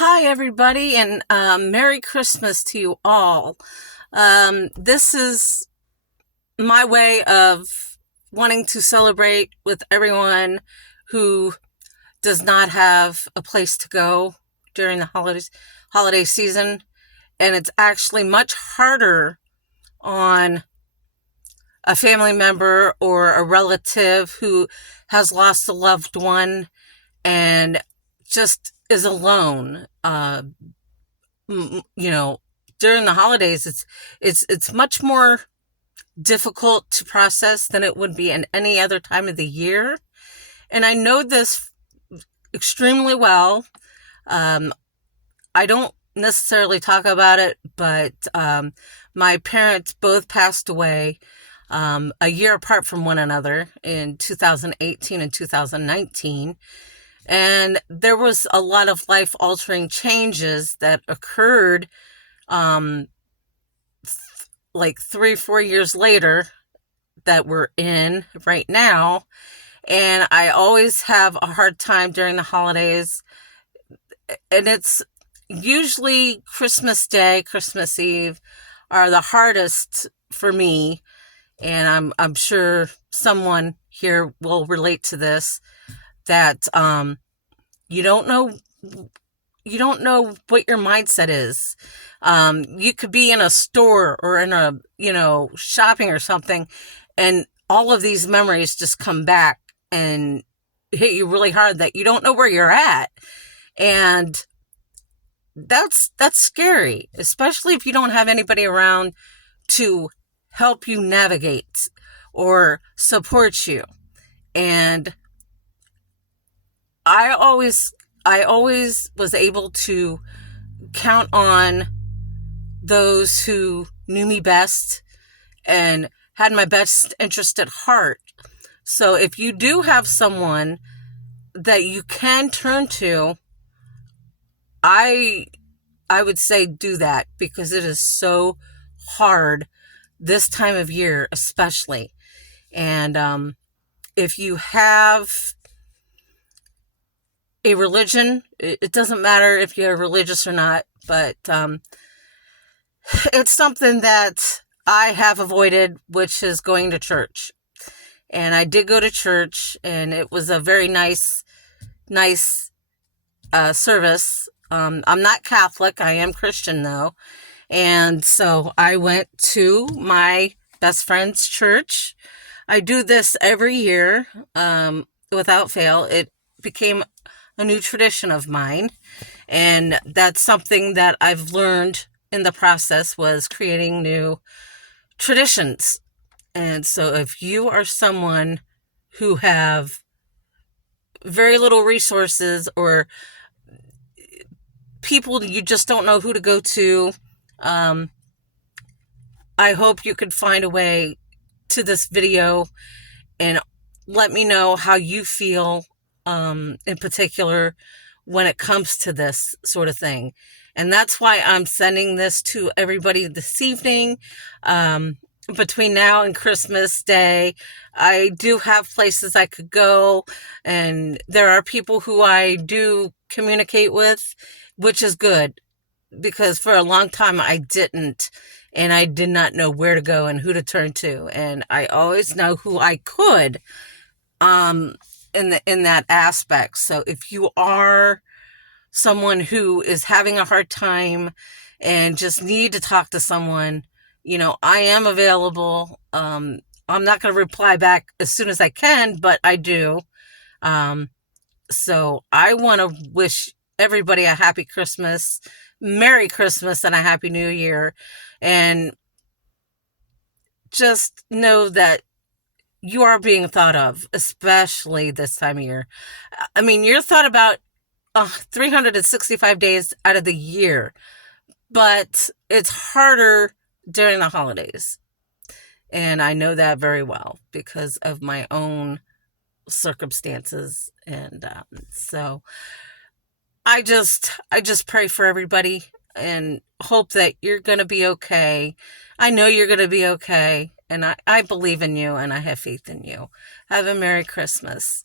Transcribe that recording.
Hi, everybody, and Merry Christmas to you all. This is my way of wanting to celebrate with everyone who does not have a place to go during the holiday season, and it's actually much harder on a family member or a relative who has lost a loved one and just is alone. You know, during the holidays, it's much more difficult to process than it would be in any other time of the year. And I know this extremely well. I don't necessarily talk about it, but my parents both passed away a year apart from one another in 2018 and 2019. And there was a lot of life-altering changes that occurred like 3-4 years later that we're in right now. And I always have a hard time during the holidays. And it's usually Christmas Day, Christmas Eve are the hardest for me. And I'm sure someone here will relate to this, that you don't know what your mindset is. You could be in a store or in a, shopping or something, and all of these memories just come back and hit you really hard that you don't know where you're at. And that's scary, especially if you don't have anybody around to help you navigate or support you. And I always was able to count on those who knew me best and had my best interest at heart. So if you do have someone that you can turn to, I would say do that, because it is so hard this time of year, especially. And if you have a religion, it doesn't matter if you're religious or not, but it's something that I have avoided, which is going to church. And I did go to church, and it was a very nice service. I'm not Catholic. I am Christian, though. And so I went to my best friend's church. I do this every year without fail. It became a new tradition of mine. And that's something that I've learned in the process, was creating new traditions. And so if you are someone who have very little resources, or people you just don't know who to go to, I hope you could find a way to this video and let me know how you feel in particular when it comes to this sort of thing. And that's why I'm sending this to everybody this evening. Between now and Christmas Day, I do have places I could go, and there are people who I do communicate with, which is good, because for a long time I didn't, and I did not know where to go and who to turn to. And I always know who I could in that aspect. So if you are someone who is having a hard time and just need to talk to someone, I am available. I'm not going to reply back as soon as I can, but I do. So I want to wish everybody a happy Christmas, Merry Christmas, and a Happy New Year. And just know that you are being thought of, especially this time of year. I mean, you're thought about 365 days out of the year, but it's harder during the holidays. And I know that very well because of my own circumstances. And so I just pray for everybody and hope that you're going to be okay. I know you're going to be okay. And I believe in you, and I have faith in you. Have a Merry Christmas.